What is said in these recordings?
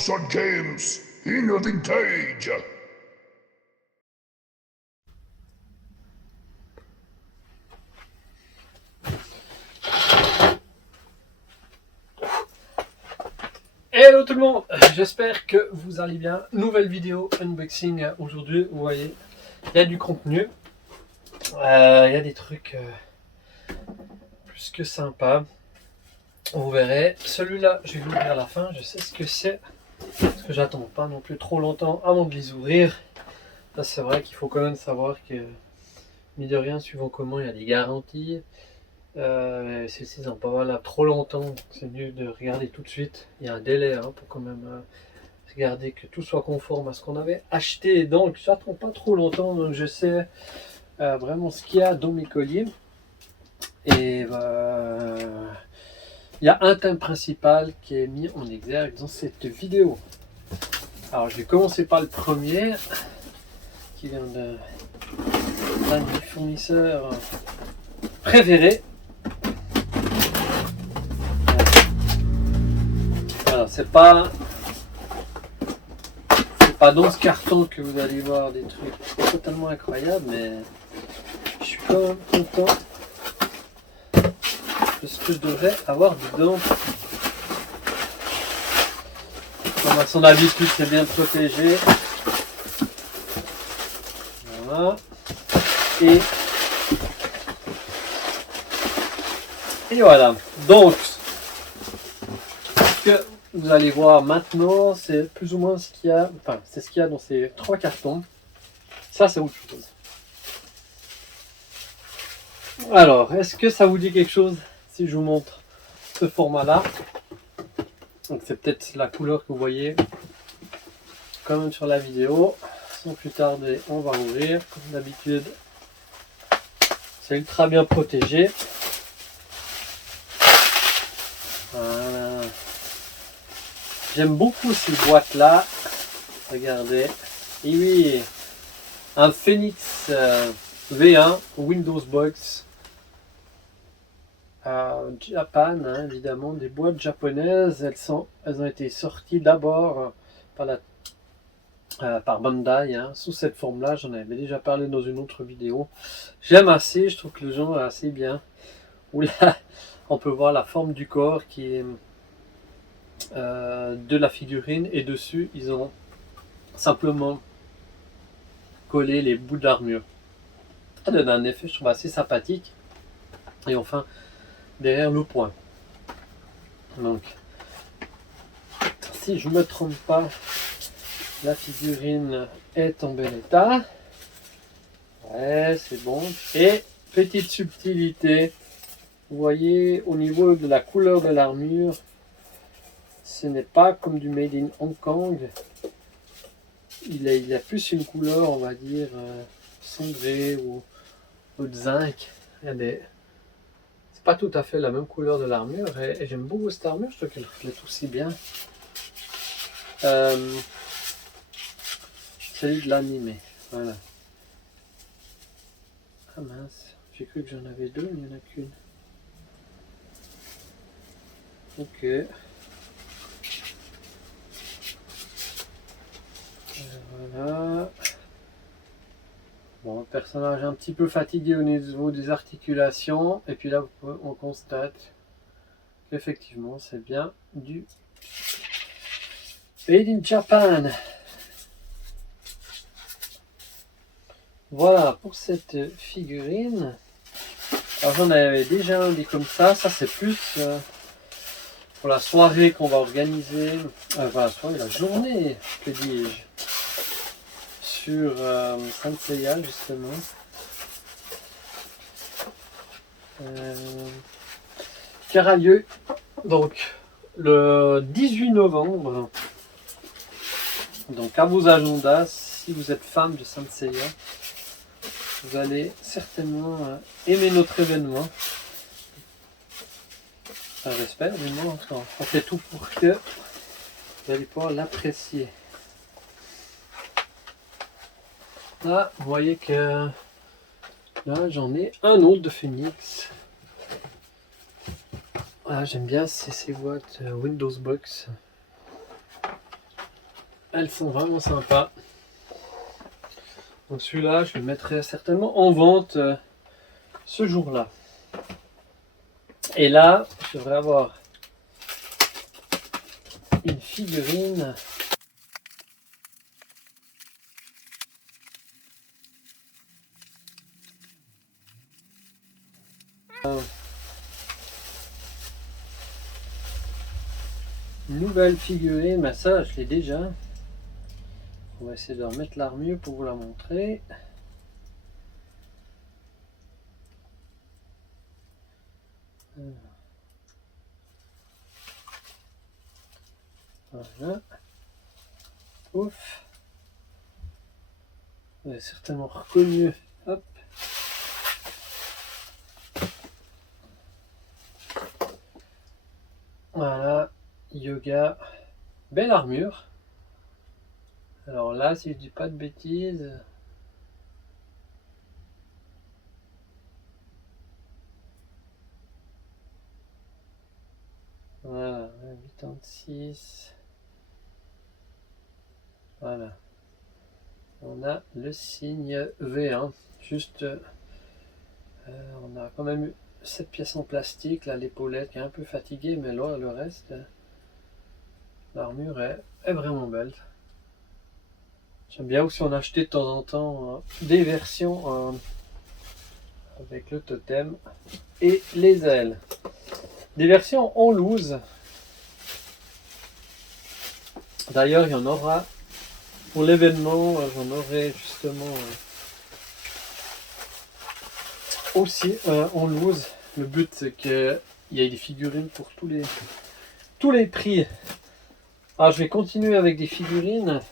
Sun Games in vintage. Hello tout le monde, j'espère que vous allez bien. Nouvelle vidéo unboxing aujourd'hui. Vous voyez, il y a du contenu, il y a des trucs plus que sympas. Vous verrez, celui-là je vais l'ouvrir à la fin, je sais ce que c'est, parce que j'attends pas non plus trop longtemps avant de les ouvrir. Là c'est vrai qu'il faut quand même savoir que, mine de rien, suivant comment il y a des garanties. Celles-ci sont pas valables trop longtemps, c'est mieux de regarder tout de suite. Il y a un délai pour quand même regarder que tout soit conforme à ce qu'on avait acheté, donc j'attends pas trop longtemps, donc je sais vraiment ce qu'il y a dans mes colliers. Et il y a un thème principal qui est mis en exergue dans cette vidéo. Alors je vais commencer par le premier, qui vient d'un de mes fournisseurs préférés. Voilà, c'est pas dans ce carton que vous allez voir des trucs totalement incroyables, mais je suis quand même content de ce que je devrais avoir dedans. Comme à son habitude, c'est bien protégé. Voilà. Et voilà. Donc, ce que vous allez voir maintenant, c'est plus ou moins ce qu'il y a. Enfin, c'est ce qu'il y a dans ces trois cartons. Ça, c'est autre chose. Alors, est-ce que ça vous dit quelque chose si je vous montre ce format-là? Donc, c'est peut-être la couleur que vous voyez comme sur la vidéo. Sans plus tarder, on va ouvrir. Comme d'habitude, c'est ultra bien protégé. Voilà. J'aime beaucoup ces boîtes-là. Regardez. Et oui, un Phoenix V1 Windows Box. Japan, évidemment, des boîtes japonaises. Elles ont été sorties d'abord par Bandai, sous cette forme-là. J'en avais déjà parlé dans une autre vidéo. J'aime assez, je trouve que le genre est assez bien. Où là, on peut voir la forme du corps qui est de la figurine, et dessus, ils ont simplement collé les bouts d'armure. Ça donne un effet, je trouve, assez sympathique. Et enfin, derrière le point. Donc, si je ne me trompe pas, la figurine est en bel état. Ouais, c'est bon. Et petite subtilité, vous voyez au niveau de la couleur de l'armure, ce n'est pas comme du Made in Hong Kong. Il a plus une couleur, on va dire, cendrée ou de zinc. C'est pas tout à fait la même couleur de l'armure, et j'aime beaucoup cette armure, je trouve qu'elle reflète aussi bien celui de l'animé. Voilà. Ah mince, j'ai cru que j'en avais deux, mais il n'y en a qu'une. Ok. Voilà. Bon, personnage un petit peu fatigué au niveau des articulations. Et puis là, on constate qu'effectivement, c'est bien du Made in Japan. Voilà pour cette figurine. Alors j'en avais déjà un des comme ça. Ça c'est plus pour la soirée qu'on va organiser. Enfin la journée, que dis-je, sur Saint Seiya justement. Qui aura lieu donc le 18 novembre. Donc à vos agendas, si vous êtes fan de Saint Seiya, vous allez certainement aimer notre événement. Enfin, j'espère, du moins, on fait tout pour que vous allez pouvoir l'apprécier. Là, vous voyez que là, j'en ai un autre de Phoenix. Ah, j'aime bien ces boîtes Windows Box. Elles sont vraiment sympas. Donc celui-là, je le mettrai certainement en vente ce jour-là. Et là, je devrais avoir une figurine. Une nouvelle figurine, mais ça, je l'ai déjà. On va essayer de remettre l'armure pour vous la montrer. Voilà. Ouf. Vous avez certainement reconnu. Hop. Voilà. Yoga. Belle armure. Alors là, si je dis pas de bêtises. Voilà. 86. Voilà. On a le signe V1. Juste. On a quand même eu cette pièce en plastique, là, l'épaulette qui est un peu fatiguée, mais là, le reste, l'armure est vraiment belle. J'aime bien aussi en acheter de temps en temps des versions avec le totem et les ailes. Des versions en loose. D'ailleurs, il y en aura pour l'événement, j'en aurai justement aussi en loose. Le but, c'est qu'il y ait des figurines pour tous les prix. Alors, je vais continuer avec des figurines.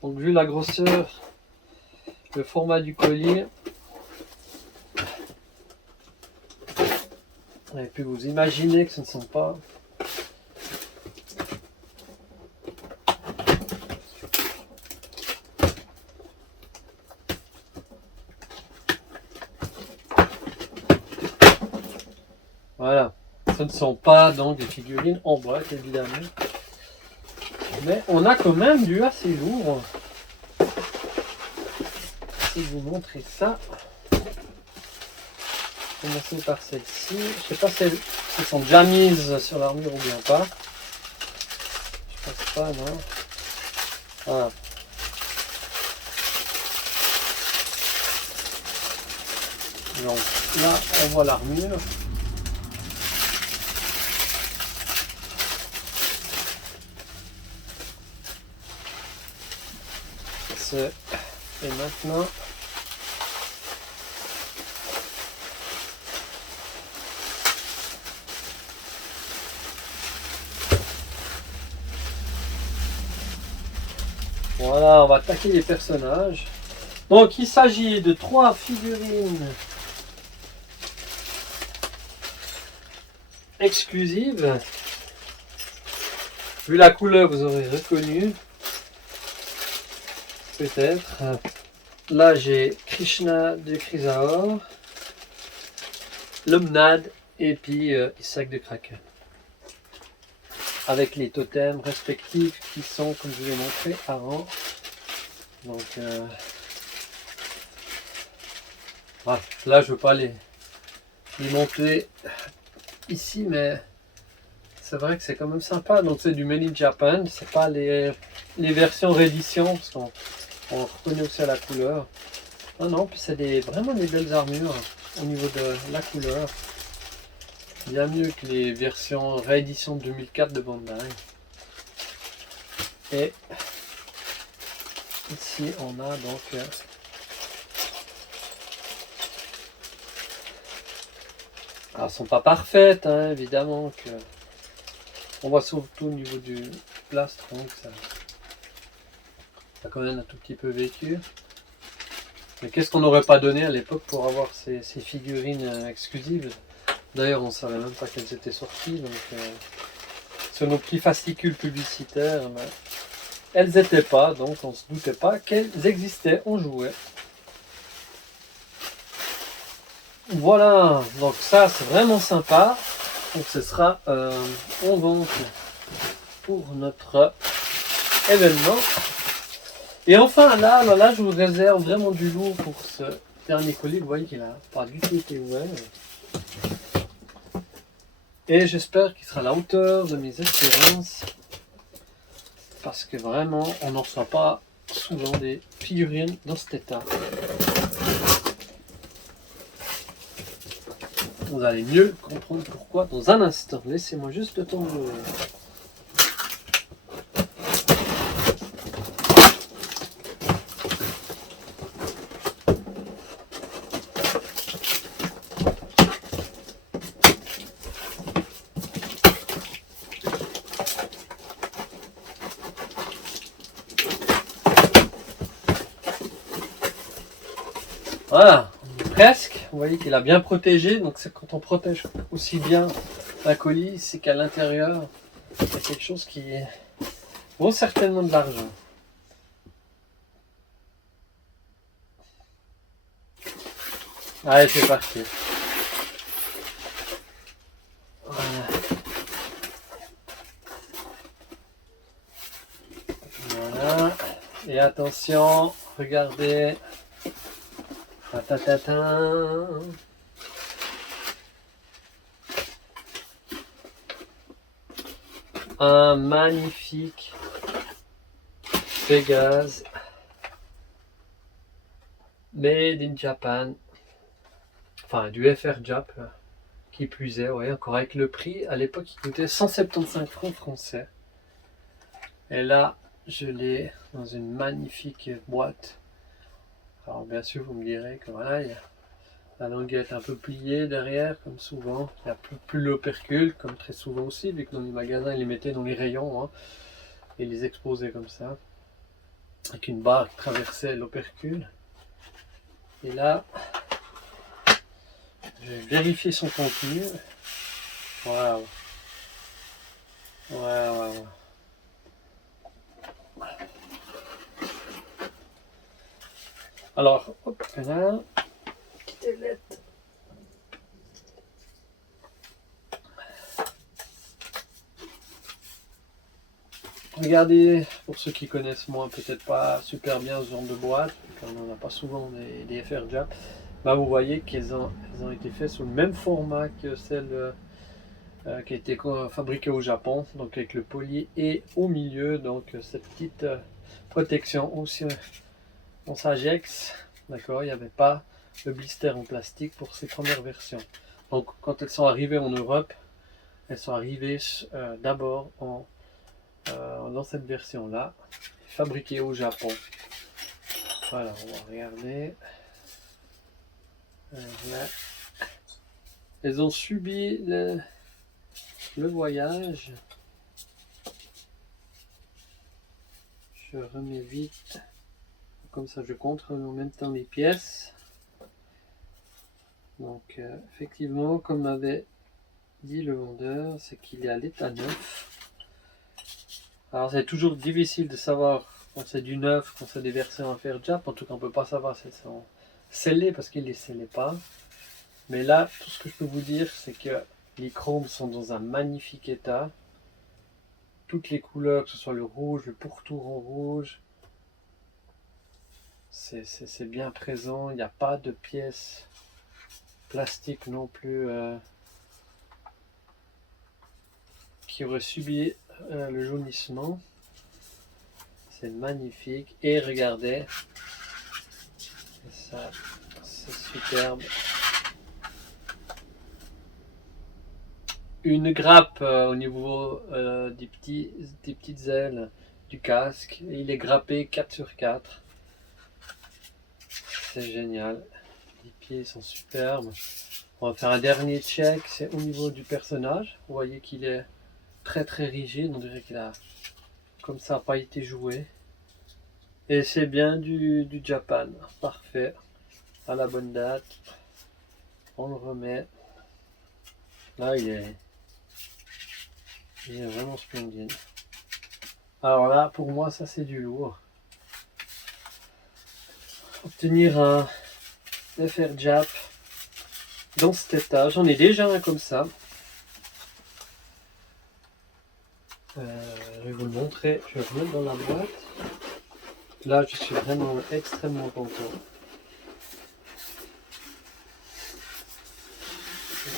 Donc, vu la grosseur, le format du collier, et puis vous imaginez que ce ne sont pas voilà, ce ne sont pas donc des figurines en boîte évidemment, mais on a quand même du assez lourd. Je vais vous montrer ça. Commencer par celle-ci. Je sais pas si elles sont déjà mises sur l'armure ou bien pas. Je pense pas, non. Voilà. Donc là, on voit l'armure. Et maintenant, voilà, on va attaquer les personnages. Donc il s'agit de 3 figurines exclusives. Vu la couleur, vous aurez reconnu. Peut-être. Là, j'ai Krishna de Chrysaor, Lomnad et puis Isaac de Kraken. Avec les totems respectifs qui sont, comme je vous ai montré avant. Donc, voilà. Là, je ne veux pas les monter ici, mais c'est vrai que c'est quand même sympa. Donc, c'est du Made in Japan. C'est pas les versions réédition, parce qu'on reconnaît aussi à la couleur. Non, non, puis c'est vraiment des belles armures au niveau de la couleur. Bien mieux que les versions réédition 2004 de Bandai. Et ici, on a donc alors, elles ne sont pas parfaites, hein, évidemment. On voit surtout au niveau du plastron que ça a quand même un tout petit peu vécu. Mais qu'est-ce qu'on n'aurait pas donné à l'époque pour avoir ces figurines exclusives? D'ailleurs, on ne savait même pas qu'elles étaient sorties. Donc, sur nos petits fascicules publicitaires, elles n'étaient pas. Donc, on ne se doutait pas qu'elles existaient. On jouait. Voilà. Donc, ça, c'est vraiment sympa. Donc, ce sera en vente pour notre événement. Et enfin là, je vous réserve vraiment du lourd pour ce dernier colis. Vous voyez qu'il n'a pas du tout été ouvert. Et j'espère qu'il sera à la hauteur de mes espérances. Parce que vraiment, on n'en reçoit pas souvent des figurines dans cet état. Vous allez mieux comprendre pourquoi dans un instant. Laissez-moi juste le temps de l'ouvrir. Voilà, presque. Vous voyez qu'il a bien protégé. Donc c'est quand on protège aussi bien un colis, c'est qu'à l'intérieur, il y a quelque chose qui vaut certainement de l'argent. Allez, c'est parti. Voilà. Voilà. Et attention, regardez. Ta-ta-ta-ta. Un magnifique Pégase made in Japan, enfin du FR Jap qui plus est, ouais, encore avec le prix à l'époque il coûtait 175 francs français. Et là je l'ai dans une magnifique boîte. Alors bien sûr vous me direz que voilà, il y a la languette un peu pliée derrière comme souvent, il n'y a plus l'opercule comme très souvent aussi, vu que dans les magasins ils les mettaient dans les rayons hein, et les exposaient comme ça, avec une barre qui traversait l'opercule. Et là, je vais vérifier son contenu. Waouh! Ouais. Alors, hop là, petite ailette. Regardez, pour ceux qui connaissent moins, peut-être pas super bien ce genre de boîte, on n'en a pas souvent des FR Jap, bah vous voyez qu'elles ont été faites sous le même format que celle qui a été fabriquée au Japon, donc avec le poli et au milieu, donc cette petite protection aussi, on s'agexe, d'accord, il n'y avait pas de blister en plastique pour ces premières versions. Donc quand elles sont arrivées en Europe, elles sont arrivées d'abord dans cette version là, fabriquée au Japon. Voilà, on va regarder. Voilà. Elles ont subi le voyage. Je remets vite, comme ça je compte en même temps les pièces. Donc effectivement, comme avait dit le vendeur, c'est qu'il est à l'état neuf. Alors c'est toujours difficile de savoir quand c'est du neuf, quand c'est des versions à faire Jap. En tout cas on ne peut pas savoir si elles sont scellées parce qu'ils ne les scellaient pas. Mais là, tout ce que je peux vous dire, c'est que les chromes sont dans un magnifique état. Toutes les couleurs, que ce soit le rouge, le pourtour en rouge, c'est bien présent. Il n'y a pas de pièces plastiques non plus qui auraient subi le jaunissement. C'est magnifique. Et regardez, ça, c'est superbe. Une grappe au niveau des petites ailes du casque. Il est grappé 4 sur 4. C'est génial. Les pieds sont superbes. On va faire un dernier check. C'est au niveau du personnage. Vous voyez qu'il est très rigide. On dirait qu'il a comme ça pas été joué. Et c'est bien du Japan. Parfait. À la bonne date. On le remet. Là il est vraiment splendide. Alors là, pour moi, ça c'est du lourd. Obtenir un FR Jap dans cet état, j'en ai déjà un comme ça. Je vais vous le montrer, je vais le remettre dans la boîte. Là, je suis vraiment extrêmement content.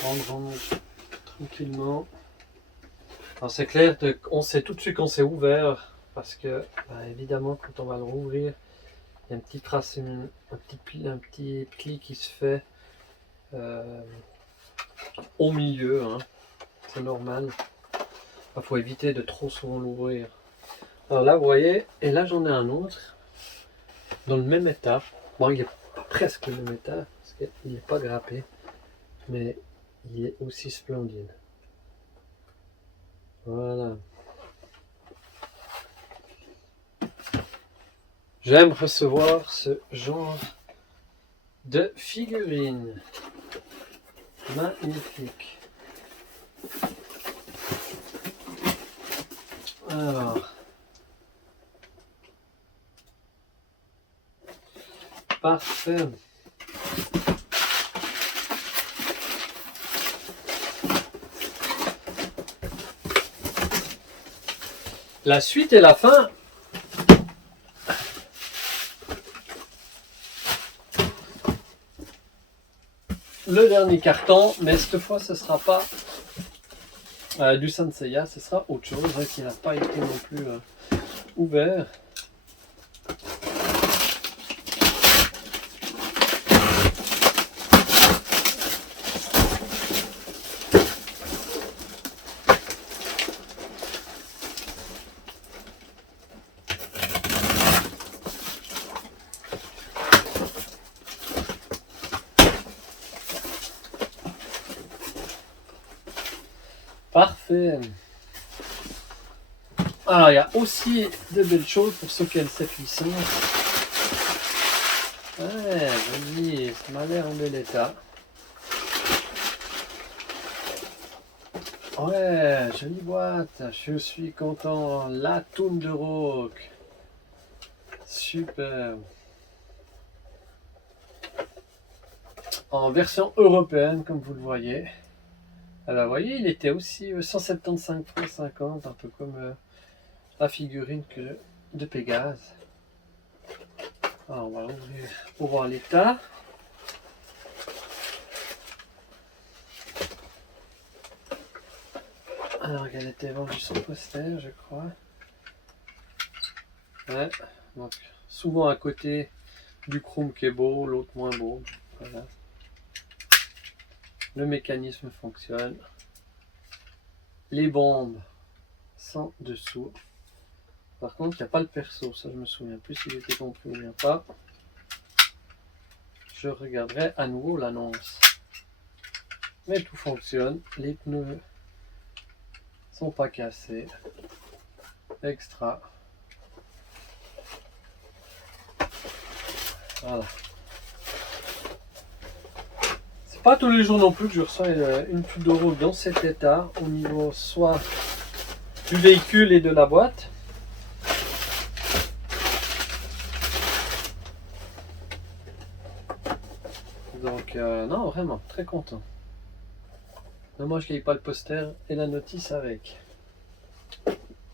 On range tranquillement. Alors c'est clair, on sait tout de suite qu'on s'est ouvert parce que évidemment quand on va le rouvrir, il y a un petit trace, un petit pli qui se fait au milieu, hein. C'est normal. Il faut éviter de trop souvent l'ouvrir. Alors là vous voyez, et là j'en ai un autre dans le même état. Bon, il est pas presque le même état parce qu'il n'est pas grappé, mais il est aussi splendide. Voilà. J'aime recevoir ce genre de figurines. Magnifique. Alors. Parfait. La suite et la fin. Le dernier carton, mais cette fois ce ne sera pas du Saint Seiya, ce sera autre chose hein, qui n'a pas été non plus ouvert. Parfait. Alors, il y a aussi de belles choses pour ceux qui aiment cette licence. Ouais, joli, ça m'a l'air en bel état. Ouais, jolie boîte, je suis content. La Toon de Rock. Super. En version européenne, comme vous le voyez. Alors, vous voyez, il était aussi 175 francs 50, un peu comme la figurine de Pégase. Alors, on va l'ouvrir pour voir l'état. Alors, elle était vendue sur poster, je crois. Ouais, donc souvent à côté du chrome qui est beau, l'autre moins beau. Voilà. Le mécanisme fonctionne. Les bombes sont dessous. Par contre, il n'y a pas le perso, ça je me souviens plus s'il était compris ou bien pas. Je regarderai à nouveau l'annonce. Mais tout fonctionne, les pneus sont pas cassés. Extra. Voilà. C'est pas tous les jours non plus que je reçois une Toon de Rock dans cet état, au niveau soit du véhicule et de la boîte. Donc non, vraiment, très content. Dommage qu'il n'y ait pas le poster et la notice avec.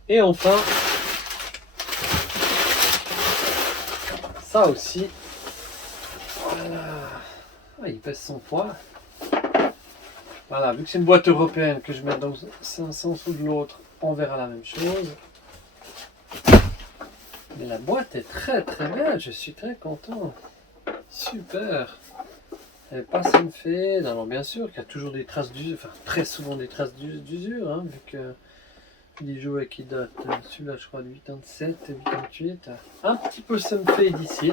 Et enfin, ça aussi. Voilà. Ah, il pèse son poids. Voilà, vu que c'est une boîte européenne que je mets dans un sens ou de l'autre, on verra la même chose. Mais la boîte est très très belle, je suis très content. Super. Elle passe une fade. Alors bien sûr qu'il y a toujours des traces d'usure, enfin très souvent des traces d'usure, hein, vu que les jouets qui datent, celui-là je crois de 87 et 88. Un petit peu some fade ici,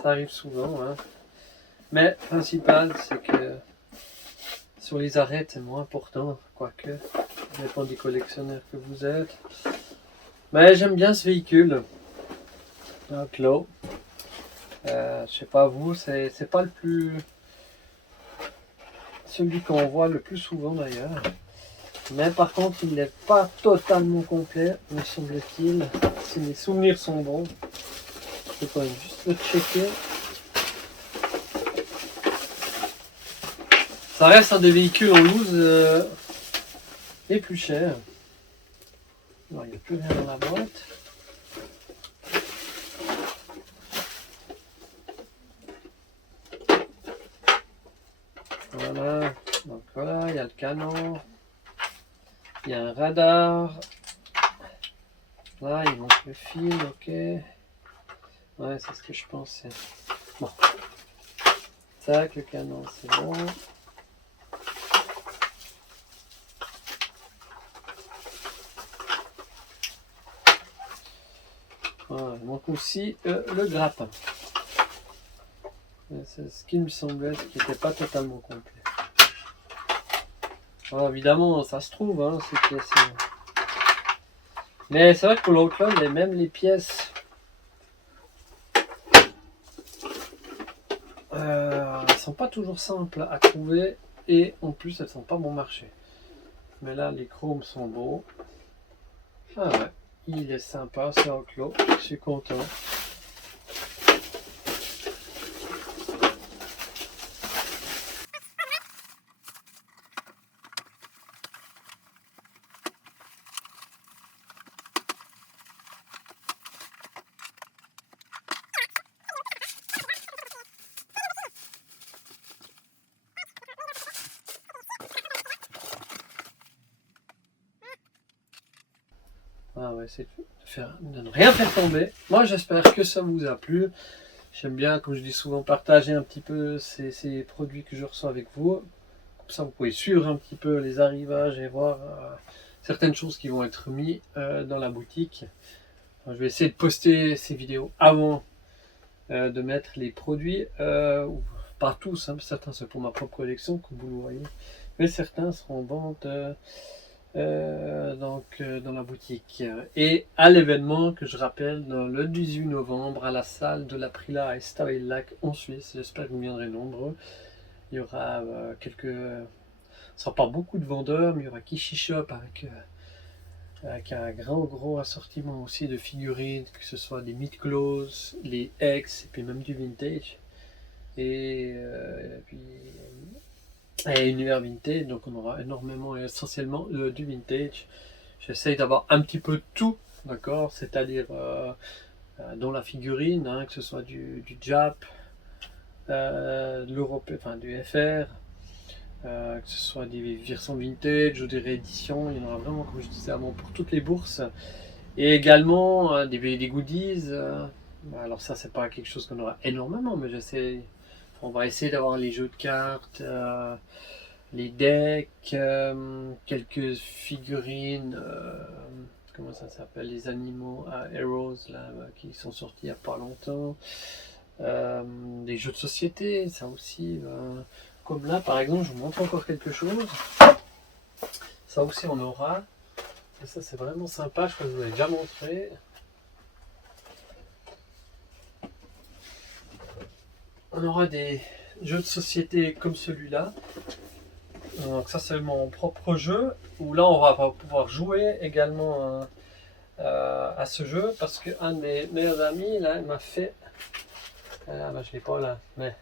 ça arrive souvent. Hein. Mais le principal c'est que sur les arêtes c'est moins important, quoique, ça dépend des collectionneurs que vous êtes. Mais j'aime bien ce véhicule. Donc là, je sais pas vous, c'est pas le plus... celui qu'on voit le plus souvent d'ailleurs. Mais par contre, il n'est pas totalement complet, me semble-t-il. Si mes souvenirs sont bons, je peux quand même juste le checker. Ça reste un des véhicules en loose les plus chers. Non, il n'y a plus rien dans la boîte. Voilà, donc voilà, il y a le canon, il y a un radar. Là, il manque le fil, ok. Ouais, c'est ce que je pensais. Bon. Tac, le canon, c'est bon. Voilà, il manque aussi le grappin. C'est ce qui me semblait, ce qui n'était pas totalement complet. Alors, évidemment, ça se trouve, hein, ces pièces. Mais c'est vrai que pour l'Outland, même les pièces elles sont pas toujours simples à trouver et en plus elles sont pas bon marché. Mais là, les chromes sont beaux. Ah ouais, il est sympa, c'est enclos. Je suis content. Ah ouais, c'est de ne rien faire tomber. Moi, j'espère que ça vous a plu. J'aime bien, comme je dis souvent, partager un petit peu ces produits que je reçois avec vous. Comme ça, vous pouvez suivre un petit peu les arrivages et voir certaines choses qui vont être mises dans la boutique. Alors, je vais essayer de poster ces vidéos avant de mettre les produits. Pas tous, hein, certains c'est pour ma propre collection, comme vous le voyez. Mais certains seront en vente dans la boutique. Et à l'événement que je rappelle, le 18 novembre, à la salle de l'Aprila à Estavayer-le-Lac en Suisse. J'espère que vous viendrez nombreux. Il y aura ce ne sera pas beaucoup de vendeurs, mais il y aura Kishi Shop avec un gros assortiment aussi de figurines, que ce soit des mid-close, les X, et puis même du vintage. Et univers vintage, donc on aura énormément et essentiellement du vintage. J'essaye d'avoir un petit peu tout, d'accord, c'est-à-dire dans la figurine, hein, que ce soit du Jap, de l'européen, enfin du FR, que ce soit des versions vintage ou des rééditions. Il y en aura vraiment, comme je disais avant, pour toutes les bourses. Et également des goodies. Alors ça, c'est pas quelque chose qu'on aura énormément, mais on va essayer d'avoir les jeux de cartes, les decks, quelques figurines, comment ça s'appelle, les animaux Heroes là, qui sont sortis il n'y a pas longtemps. Des jeux de société, ça aussi. Comme là, par exemple, je vous montre encore quelque chose. Ça aussi, on aura. Et ça, c'est vraiment sympa. Je crois que je vous l'ai déjà montré. On aura des jeux de société comme celui-là. Donc ça, c'est mon propre jeu. Où là, on va pouvoir jouer également à ce jeu. Parce qu'un de mes meilleurs amis, là, il m'a fait... Ah, bah, je l'ai pas là, mais...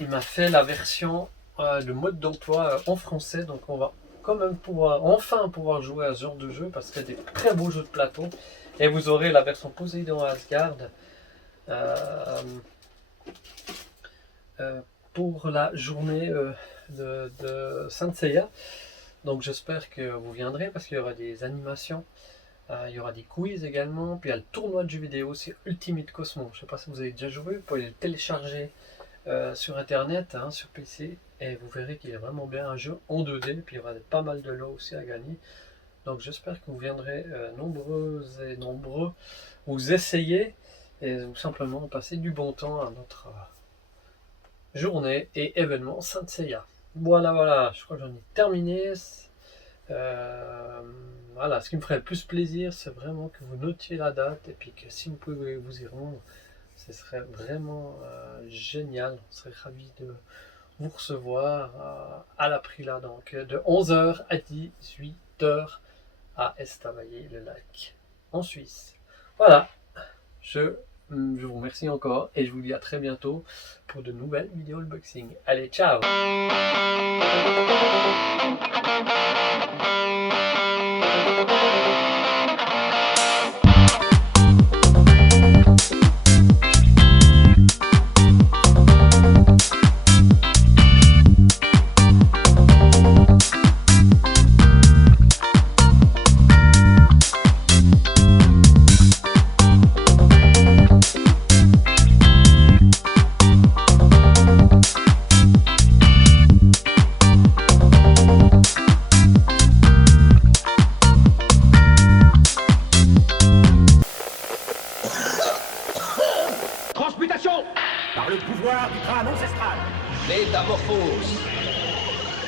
Il m'a fait la version, le mode d'emploi en français, donc on va quand même enfin pouvoir jouer à ce genre de jeu parce qu'il y a des très beaux jeux de plateau. Et vous aurez la version Poséidon Asgard pour la journée de Saint Seiya. Donc j'espère que vous viendrez parce qu'il y aura des animations. Il y aura des quiz également, puis il y a le tournoi de jeux vidéo, c'est Ultimate Cosmo. Je ne sais pas si vous avez déjà joué, vous pouvez le télécharger sur internet, hein, sur PC, et vous verrez qu'il est vraiment bien un jeu en 2D, puis il y aura pas mal de lots aussi à gagner. Donc j'espère que vous viendrez nombreuses et nombreux vous essayer et vous simplement passer du bon temps à notre journée et événement Saint Seiya. Voilà, je crois que j'en ai terminé. Voilà, ce qui me ferait le plus plaisir, c'est vraiment que vous notiez la date et puis que si vous pouvez vous y rendre, ce serait vraiment génial. On serait ravis de vous recevoir à l'Aprila, donc de 11h à 18h à Estavayer-le-Lac, en Suisse. Voilà, je vous remercie encore et je vous dis à très bientôt pour de nouvelles vidéos unboxing. Allez, ciao! Transmutation par le pouvoir du crâne ancestral. Métamorphose.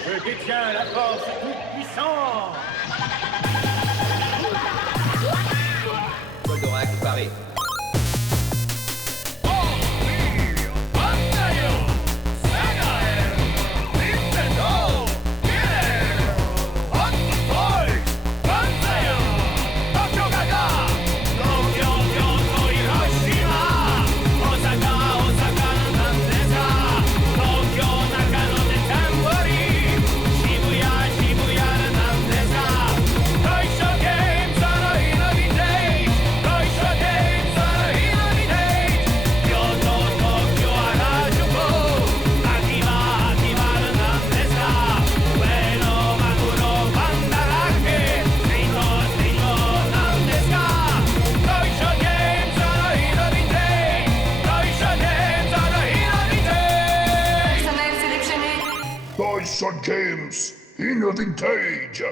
Je détiens la force toute puissante. Goldorak paré. Toy Shot Games, in the vintage.